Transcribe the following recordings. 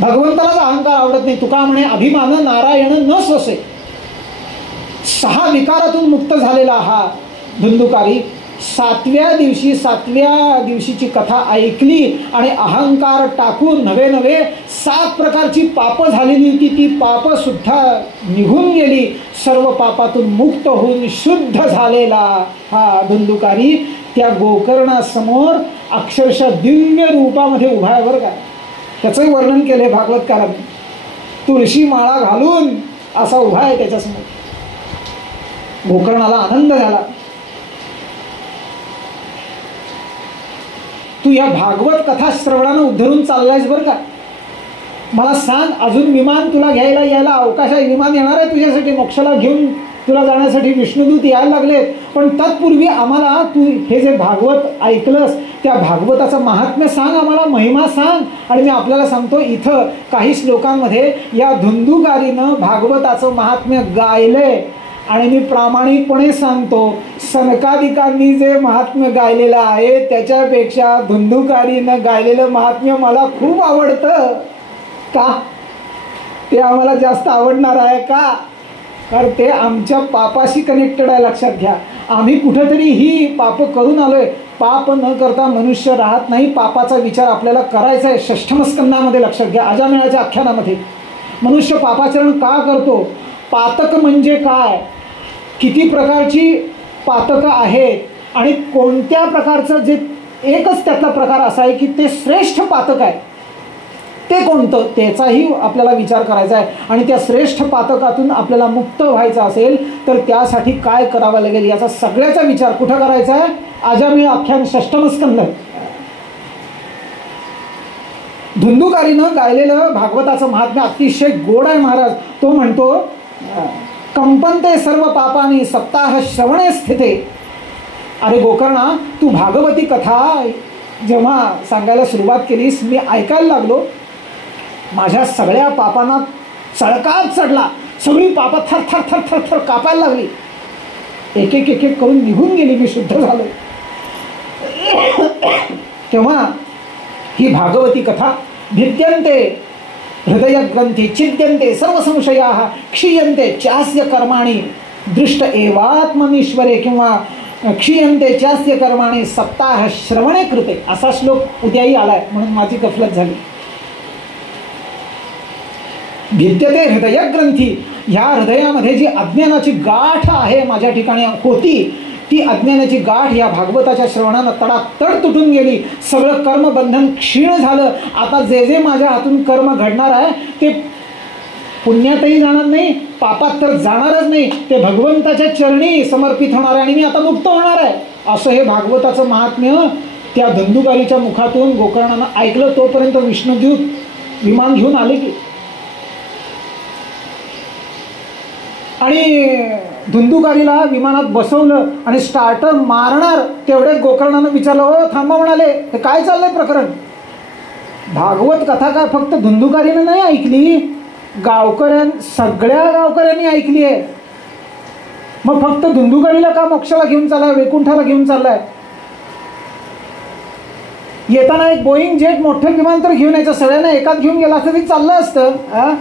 भगवंतालाच अहंकार आवडत नाही. तुका म्हणे अभिमान नारायण न स्वसे. 6 विकारातून मुक्त झालेला हा धुंदुकारी 7व्या दिवशीची कथा ऐकली आणि अहंकार टाकून नवे 7 प्रकारची पापं झालेली होती ती पापं सुद्धा निघून गेली. सर्व पापातून मुक्त होऊन शुद्ध झालेला हा धुंदुकारी त्या गोकर्णासमोर अक्षरशः दिव्य रूपामध्ये उभा आहे बरं का. त्याचंही वर्णन केले भागवतकारांनी. तुळशी माळा घालून असा उभा आहे त्याच्यासमोर. गोकर्णाला आनंद झाला. तू या भागवत कथा श्रवणानं उद्धरून चाललायस बरं का. मला सांग, अजून विमान तुला घ्यायला यायला अवकाश आहे. विमान येणार आहे तुझ्यासाठी, मोक्षाला घेऊन तुला जाण्यासाठी विष्णुदूत यायला लागलेत. पण तत्पूर्वी आम्हाला तू हे जे भागवत ऐकलंस त्या भागवताचं महात्म्य सांग, आम्हाला महिमा सांग. आणि मी आपल्याला सांगतो, इथं काही श्लोकांमध्ये या धुंदुकारीनं भागवताचं महात्म्य गायलंय. आणि मी प्रामाणिकपणे सांगतो, सनकादिकांनी जे महात्म्य गायलेलं आहे त्याच्यापेक्षा धुंदुकारीनं गायलेलं महात्म्य मला खूप आवडतं. का ते आम्हाला जास्त आवडणार आहे का? कारण ते आमच्या पापाशी कनेक्टेड आहे. लक्षात घ्या, आम्ही कुठंतरी ही पापं करून आलोय. पाप न करता मनुष्य राहत नाही. पापाचा विचार आपल्याला करायचा आहे. षष्ठम स्कंदामध्ये लक्षात घ्या, अजामेळाच्या आख्यानामध्ये मनुष्य पापाचरण का करतो, पातक म्हणजे काय, किती प्रकारची पातकं आहेत आणि कोणत्या प्रकारचं, जे एकच त्यातला प्रकार असा आहे की ते श्रेष्ठ पातक आहे ते कोणतं, त्याचाही आपल्याला विचार करायचा आहे. आणि त्या श्रेष्ठ पातकातून आपल्याला मुक्त व्हायचं असेल तर त्यासाठी काय करावं लागेल याचा सगळ्याचा विचार कुठं करायचा आहे? अजामेळ आख्यान षष्ठम स्कंद. धुंदुकारीनं गायलेलं भागवताचं महात्म्य अतिशय गोड आहे महाराज. तो म्हणतो, कंपनते सर्व पापानी सप्ताह श्रवणे स्थिते. अरे गोकर्णा, तू भागवती कथा जेव्हा सांगायला सुरुवात केलीस मी ऐकायला लागलो. माझ्या सगळ्या पापांना चळकाच चढला. सगळी पापं थर थर थर थर थर कापायला लागली. एक एक करून निघून गेली. मी शुद्ध झालो. तेव्हा ही भागवती कथा भिद्यन्ते हृदयग्रंथी छिद्यन्ते सर्व संशयाः क्षीयन्ते चास्य कर्माणि दृष्ट एवात्मनीश्वरे किंवा क्षीयन्ते चास्य कर्माणि सप्ताह श्रवणे कृते. असा श्लोक उद्याही आलाय म्हणून माझी गफलत झाली. भिद्यते हृदयग्रंथी, ह्या हृदयामध्ये जी अज्ञानाची गाठ आहे माझ्या ठिकाणी होती ती अज्ञानाची गाठ या भागवताच्या श्रवणानं तडातड तुटून गेली. सगळं कर्मबंधन क्षीण झालं. आता जे जे माझ्या हातून कर्म घडणार आहे ते पुण्यातही जाणार नाही, पापात तर जाणारच नाही. ते भगवंताच्या चरणी समर्पित होणार आहे आणि मी आता मुक्त होणार आहे. असं हे भागवताचं महात्म्य त्या धुंदुकारीच्या मुखातून गोकर्णानं ऐकलं. तोपर्यंत विष्णुदूत विमान घेऊन आले की आणि धुंदुकारीला विमानात बसवलं आणि स्टार्टर मारणार तेवढ्यात गोकर्णानं विचारलं, हो थांबा म्हणाले, हे काय चाललंय प्रकरण? भागवत कथा काय फक्त धुंदुकारीनं नाही ऐकली, सगळ्या गावकऱ्यांनी ऐकली आहे. मग फक्त धुंदुकारीला का मोक्षाला घेऊन चाललाय, वैकुंठाला घेऊन चाललाय? येताना एक बोईंग जेट मोठं विमान तर घेऊन यायचं. सगळ्यांना एकात घेऊन गेला असतं तरी चाललं असतं.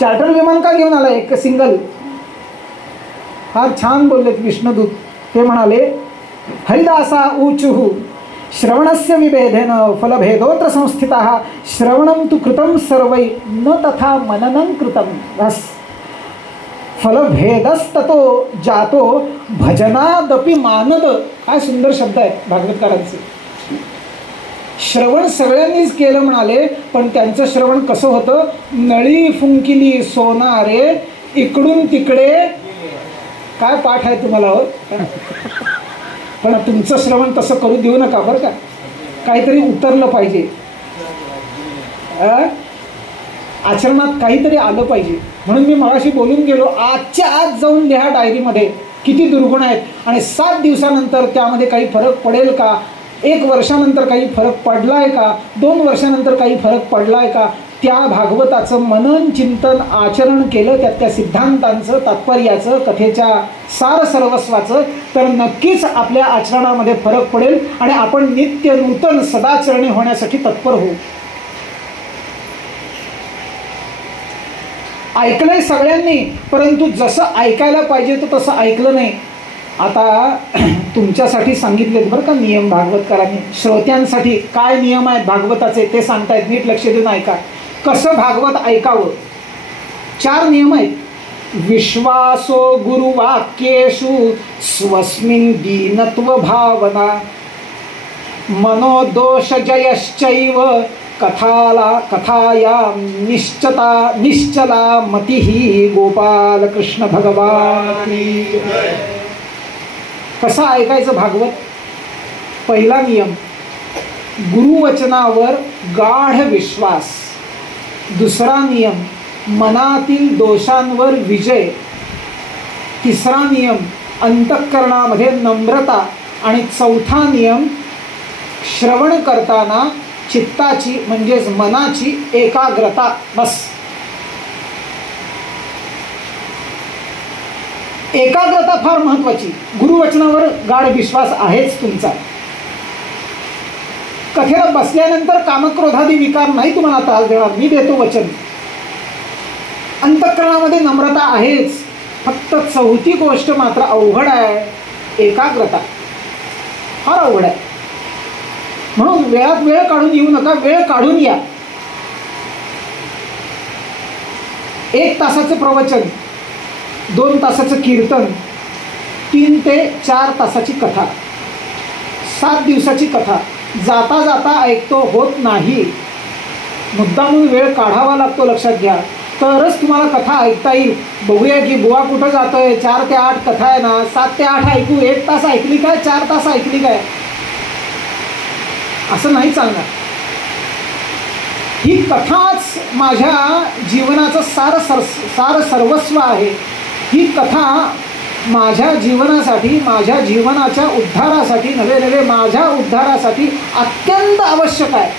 चार्टर विमान का घेऊन आला एक सिंगल? फार छान बोललेत विष्णुदूत. ते म्हणाले, हरिदासा ऊचुः श्रवणस्य विभेदेन फलभेदोत्र संस्थितः श्रवणं तु कृतं सर्वै न तथा मननं कृतं. बस फलभेदस्ततो जातो भजनादपि मानद. काय सुंदर शब्द आहेत भागवतकारांचे. श्रवण सगळ्यांनीच केलं म्हणाले, पण त्यांचं श्रवण कसं होतं? नळी फुंकिली सोनारे इकडून तिकडे. काय पाठ आहे तुम्हाला हो? पण तुमचं श्रवण तसं करू देऊ नका बरं का. काहीतरी उतरलं पाहिजे, आचरणात काहीतरी आलं पाहिजे. म्हणून मी मगाशी बोलून गेलो, आजच्या आज जाऊन लिहा डायरीमध्ये किती दुर्गुण आहेत आणि 7 दिवसानंतर त्यामध्ये काही फरक पडेल का, 1 वर्षानंतर काही फरक पडलाय का, 2 वर्षानंतर काही फरक पडलाय का. त्या भागवताचं मनन चिंतन आचरण केलं, त्या सिद्धांतांचं तात्पर्याचं कथेच्या सार सर्वस्वाचं, तर नक्कीच आपल्या आचरणामध्ये फरक पडेल आणि आपण नित्य नूतन सदाचरणी होण्यासाठी तत्पर होऊ. ऐकलंय सगळ्यांनी, परंतु जसं ऐकायला पाहिजे तर तसं ऐकलं नाही. आता तुमच्यासाठी सांगितलेत बरं का नियम भागवतकारांनी. श्रोत्यांसाठी काय नियम आहेत भागवताचे ते सांगतायत, नीट लक्ष देऊन ऐका. कसं भागवत ऐकावं, 4 नियम आहेत. विश्वासो गुरुवाक्येषु स्वस्मिन दीनत्व भावना मनोदोषजयश्चैव कथाया निश्चला मतिही. गोपाल कृष्ण भगवान की. कसं ऐकायचं भागवत. पहिला नियम, गुरुवचनावर गाढ विश्वास. दुसरा नियम, मनातील दोषांवर विजय. तिसरा नियम, अंतःकरणामध्ये नम्रता. आणि चौथा नियम, श्रवण करताना चित्ताची म्हणजेच मनाची एकाग्रता. बस, एकाग्रता फार महत्वाची. गुरुवचनावर गाढ विश्वास आहेच तुमचा. कथेला बसल्यानंतर कामक्रोधादी विकार नाही तुम्हाला त्रास देणार, मी देतो वचन. अंतःकरणामध्ये नम्रता आहेच. फक्त चौथी गोष्ट मात्र अवघड आहे, एकाग्रता. फार अवघड आहे. म्हणून वेळात वेळ काढून येऊ नका, वेळ काढून या. 1 तासाचं प्रवचन, 2 तासाचं कीर्तन, 3 ते 4 तासाची कथा, 7 दिवसाची कथा. जाता जाता ऐकतो होत नाही, मुद्दामून वेळ काढावा लागतो. लक्षात घ्या, तरच तुम्हाला कथा ऐकता येईल. बघूया की बुवा कुठं जातोय, 4 ते 8 कथा आहे ना, 7 ते 8 ऐकू. 1 तास ऐकली काय, 4 तास ऐकली काय, असं नाही चालणार. ही कथाच माझ्या जीवनाचं सार सर्वस्व आहे. ही कथा माझ्या जीवनासाठी, माझ्या जीवनाच्या उद्धारासाठी नव्हे, माझ्या उद्धारासाठी अत्यंत आवश्यक आहे.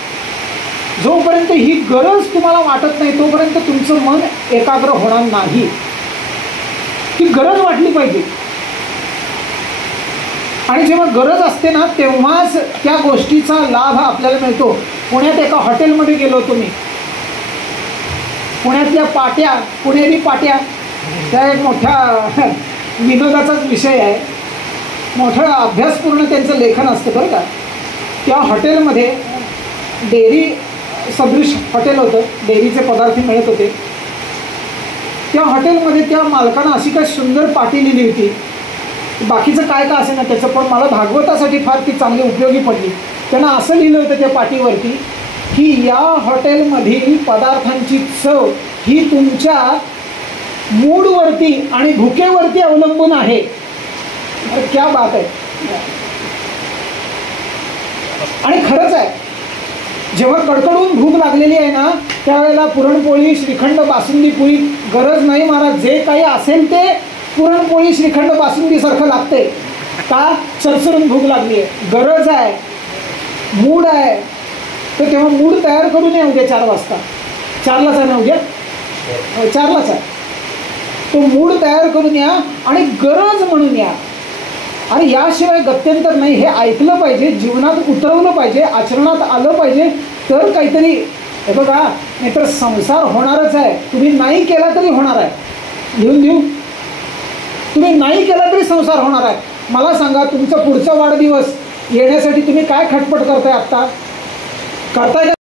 जोपर्यंत ही गरज तुम्हाला वाटत नाही तोपर्यंत तुमचं मन एकाग्र होणार नाही. ती गरज वाटली पाहिजे. आणि जेव्हा गरज असते ना तेव्हाच त्या गोष्टीचा लाभ आपल्याला मिळतो. पुण्यात एका हॉटेलमध्ये गेलो होतो मी. पुण्यातल्या पाट्या, पुणेरी पाट्या, त्या एक मोठ्या विनोदाचाच विषय आहे. मोठं अभ्यासपूर्ण त्यांचं लेखन असतं बरं का. त्या हॉटेलमध्ये डेअरी सदृश हॉटेल होतं, डेअरीचे पदार्थ मिळत होते. त्या हॉटेलमध्ये त्या मालकानं अशी काय सुंदर पाटी लिहिली होती. बाकीचं काय का असे ना त्याचं, पण मला भागवतासाठी फार ती चांगली उपयोगी पडली. त्यांना असं लिहिलं होतं त्या पाटीवरती की या हॉटेलमधील पदार्थांची चव ही तुमच्या मूडवरती आणि भुकेवरती अवलंबून आहे. क्या बात आहे. आणि खरंच आहे, जेव्हा कडकडून भूक लागलेली आहे ना त्यावेळेला पुरणपोळी, श्रीखंड, बासुंदी, पुरी गरज नाही महाराज. जे काही असेल ते पुरणपोळी, श्रीखंड, बासुंदीसारखं लागते. का, चरचरून भूक लागली आहे, गरज आहे, मूड आहे. तर तेव्हा मूड तयार करून या उद्या 4 वाजता. 4लाच आहे ना उद्या, 4लाच आहे. तो मूड तयार करून या आणि गरज म्हणून या. आणि याशिवाय गत्यंतर नाही. हे ऐकलं पाहिजे, जीवनात उतरवलं पाहिजे, आचरणात आलं पाहिजे, तर काहीतरी. हे बघा, नाहीतर संसार होणारच आहे. तुम्ही नाही केला तरी होणार आहे. लिहून देऊ, तुम्ही नाही केला तरी संसार होणार आहे. मला सांगा, तुमचा पुढचा वाढदिवस येण्यासाठी तुम्ही काय खटपट करताय आत्ता, करताय का?